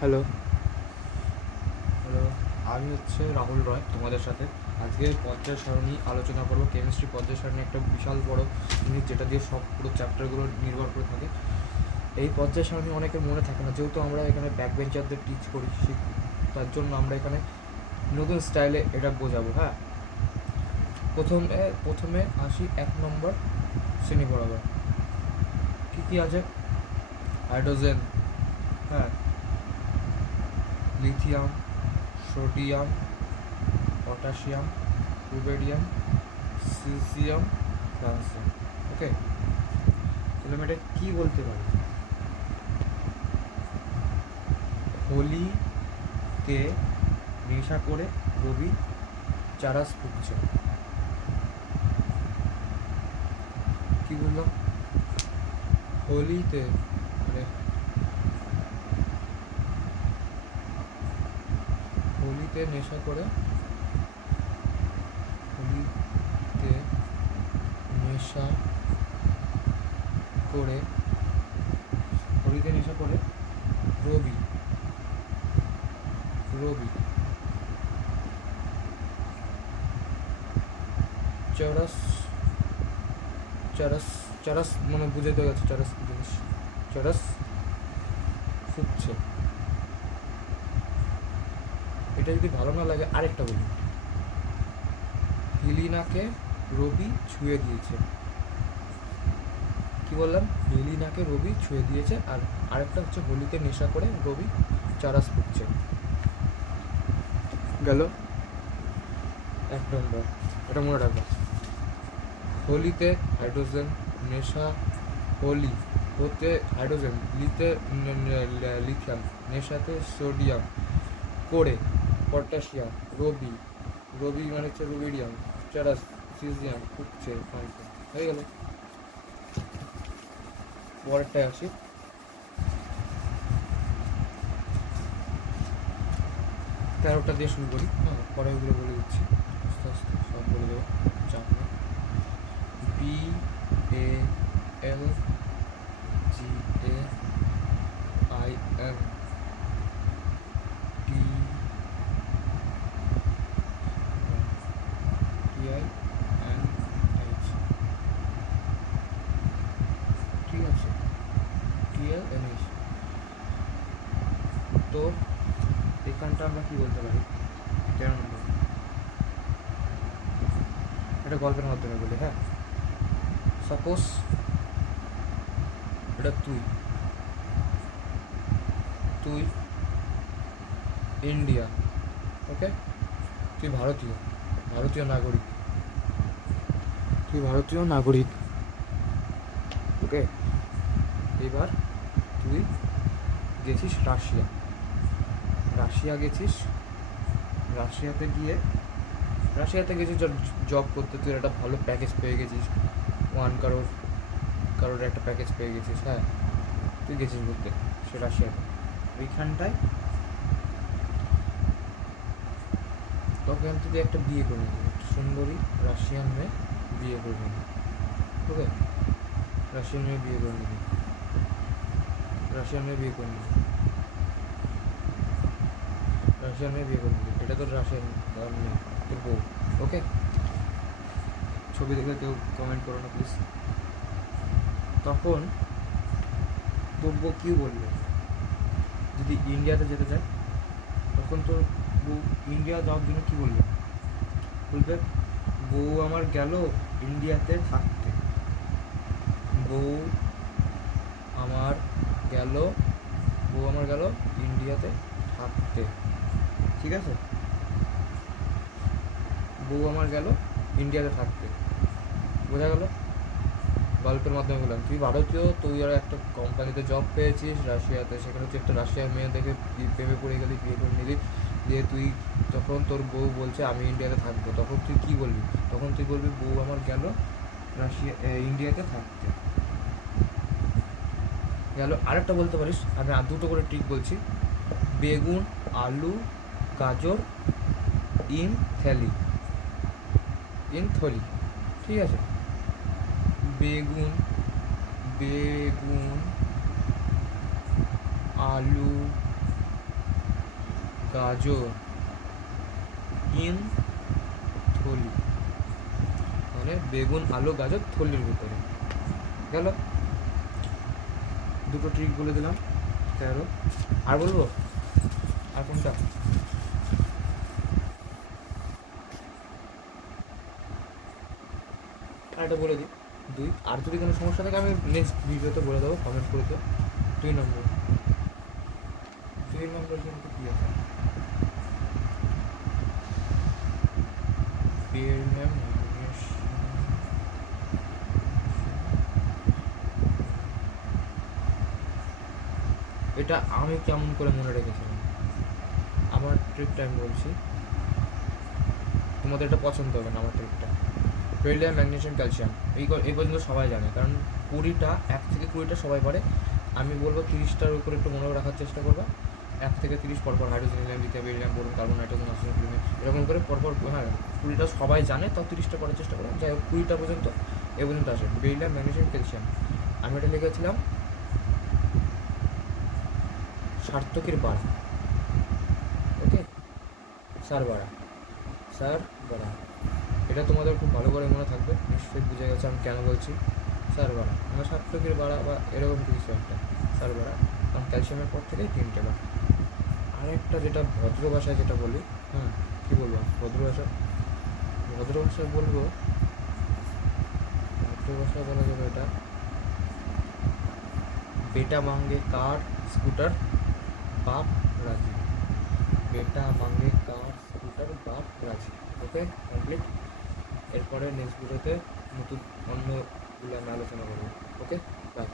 Hello hello আমি হচ্ছে রাহুল রয় তোমাদের সাথে আজকে পর্যায় সারণী আলোচনা করবো। কেমিস্ট্রি পর্যায় সারণী একটা বিশাল বড় জিনিস, যেটা দিয়ে সব পুরো চ্যাপ্টারগুলো নির্ভর করে থাকে। এই পর্যায় সারণী অনেকের মনে থাকে না, যেহেতু আমরা এখানে ব্যাক বেঞ্চারদের টিচ করি, তার জন্য আমরা এখানে নতুন স্টাইলে এটা বোঝাবো। হ্যাঁ, প্রথমে আসি 1 নম্বর শ্রেণী বরাবর। কী কী আছে? হাইড্রোজেন, হ্যাঁ, লিথিয়াম, সোডিয়াম, পটাশিয়াম, রুবেডিয়াম, সিলসিয়াম, ফ্রান্সিয়াম। ওকে, তাহলে আমি এটা কী বলতে পারি? হোলিতে নেশা করে রবি চারাস ফুটছে। কি বললাম? হোলিতে মানে হোলিতে নেশা করে হোলিতে নেশা করে হোলিতে নেশা করে রবি রবি চারাস চারাস চারাস মানে বুঝে তো গেছে চারাস কি জিনিস। চারাস ফুটছে। এটা যদি ভালো না লাগে আরেকটা বলি, হিলিনাকে রবি ছুঁয়ে দিয়েছে। কি বললাম? হিলিনাকে রবি ছুঁয়ে দিয়েছে। আর আরেকটা হচ্ছে হোলিতে নেশা করে রবি চারাস ফুটছে। গেল 1 নম্বর, এটা মনে রাখবে। হোলিতে হাইড্রোজেন নেশা, হোলি হতে হাইড্রোজেন, লিতে লিথিয়াম, নেশাতে সোডিয়াম, করে পটাশিয়াম, রবি রবি মানে হচ্ছে রুবিডিয়াম, চারাস সিজিয়াম, ফুটছে ফাংশন। হয়ে গেল। পরেরটায় আসি। তেরোটা দিয়ে শুরু করি। হ্যাঁ, পরে ওগুলো বলে দিচ্ছি, আস্তে আস্তে সব বলে দেবো, চাপ নেই। BAL GAIM TINH, ঠিক আছে, TLNH। তো এখানটা আমরা কি বলতে পারি? 13 নম্বর, এটা গল্পের মাধ্যমে বলি। হ্যাঁ, সাপোজ এটা তুই তুই ইন্ডিয়া, ওকে, তুই ভারতীয় ভারতীয় নাগরিক, তুই ভারতীয় নাগরিক, ওকে। এবার তুই গেছিস রাশিয়া গেছিস। রাশিয়াতে গেছিস জব করতে। তুই একটা ভালো প্যাকেজ পেয়ে গেছিস, 1 কারোর একটা প্যাকেজ পেয়ে গেছিস। হ্যাঁ, তুই গেছিস ঘুরতে সে রাশিয়াতে। ওইখানটায় তখন তুই একটা বিয়ে করে নিবি, একটা সুন্দরী রাশিয়ান মেয়ে বিয়ে করে নিবি, ওকে। রাশিয়ান মেয়ে বিয়ে করে নিবি রাশিয়ান মেয়ে বিয়ে করে নিবি রাশিয়ান মেয়ে বিয়ে করে নিবি। এটা তোর রাশিয়ান মেয়ে, তোর বউ, ওকে। ছবি দেখে কেউ কমেন্ট করো না প্লিজ। তখন তোর বউ কি বলবে যদি ইন্ডিয়াতে যেতে চায়? তখন তোর বউ ইন্ডিয়া যাওয়ার জন্য কি বলবে? বলবে, বউ আমার গেল ইন্ডিয়াতে থাকতে, বউ আমার গেল বউ আমার গেল ইন্ডিয়াতে থাকতে, ঠিক আছে? বউ আমার গেল ইন্ডিয়াতে থাকতে, বোঝা গেল? গল্পের মাধ্যমে বললাম, তুই ভারতীয়, তুই আর একটা কোম্পানিতে জব পেয়েছিস রাশিয়াতে, সেখানে তুই একটা রাশিয়ার মেয়ে দেখে প্রেমে পড়ে গেলি, বিয়ে করে নিলি। দিয়ে তুই তখন তোর বউ বলছে আমি ইন্ডিয়াতে থাকবো, তখন তুই কী বলবি? তখন তুই বলবি, বউ আমার গেল ইন্ডিয়াতে থাকতে। গেল। আরেকটা বলতে পারিস, আমি আর দুটো করে ট্রিক বলছি। বেগুন, আলু, গাজর, ইন থ্যালি ইন থলি, ঠিক আছে? বেগুন বেগুন আলু, গাজর ইন থলি, মানে বেগুন আলু গাজর থলির ভিতরে গেল। দুটো ট্রিক বলে দিলাম। 13 আর বলবো, আর কোনটা? আরেকটা বলে দিই, 2। আর যদি কোনো সমস্যা থাকে আমি নেক্সট ভিডিওতে বলে দেবো, কমেন্ট করে দিও। 2 নম্বর, 2 নম্বর কিন্তু কী আছে? বেরিয়াম এটা আমি কেমন করে মনে রেখেছিলাম, আমার ট্রিকটা আমি বলছি, তোমাদের এটা পছন্দ হবে না আমার ট্রিকটা। বেরিলিয়াম ম্যাগনেসিয়াম ক্যালসিয়াম এই পর্যন্ত সবাই জানে, কারণ 20টা 1 থেকে 20টা সবাই পারে। আমি বলবো 30টার উপরে একটু মনে রাখার চেষ্টা করবে। 1 থেকে 30 পরপর hydrogen, helium, lithium, beryllium, boron, carbon, nitrogen, oxygen, helium, এরকম করে পরপর। হ্যাঁ, 20টা সবাই জানে, তাও 30টা পড়ার চেষ্টা করো। যাই হোক, 20টা পর্যন্ত এ পর্যন্ত আসে বেরিলিয়াম ম্যাগনেসিয়াম ক্যালসিয়াম। আমি এটা লিখেছিলাম সার্থকের বাড়া। ওকে, সার বাড়া, সার বাড়া, এটা তোমাদের খুব ভালো করে মনে থাকবে, নিশ্চয়ই বুঝে গেছে আমি কেন বলছি স্যার বাড়া, মানে সার্থকের বাড়া বা এরকম কিছু একটা, স্যার বাড়া। কারণ ক্যালসিয়ামের পর থেকে 3টে বার। আরেকটা যেটা ভদ্র ভাষায় যেটা বলি, হ্যাঁ কী বলবো ভদ্র ভাষায় বলবো, ভদ্র ভাষায় বলা যাবে এটা, বেটা মাঙ্গে কার স্কুটার বাপ রাজি, বেটা মাঙ্গে কার স্কুটার বাপ রাজি। ওকে, কমপ্লিট। এরপরে নেক্সট ভিডিওতে নতুন অন্যগুলো আমি আলোচনা করবো। ওকে, বাই।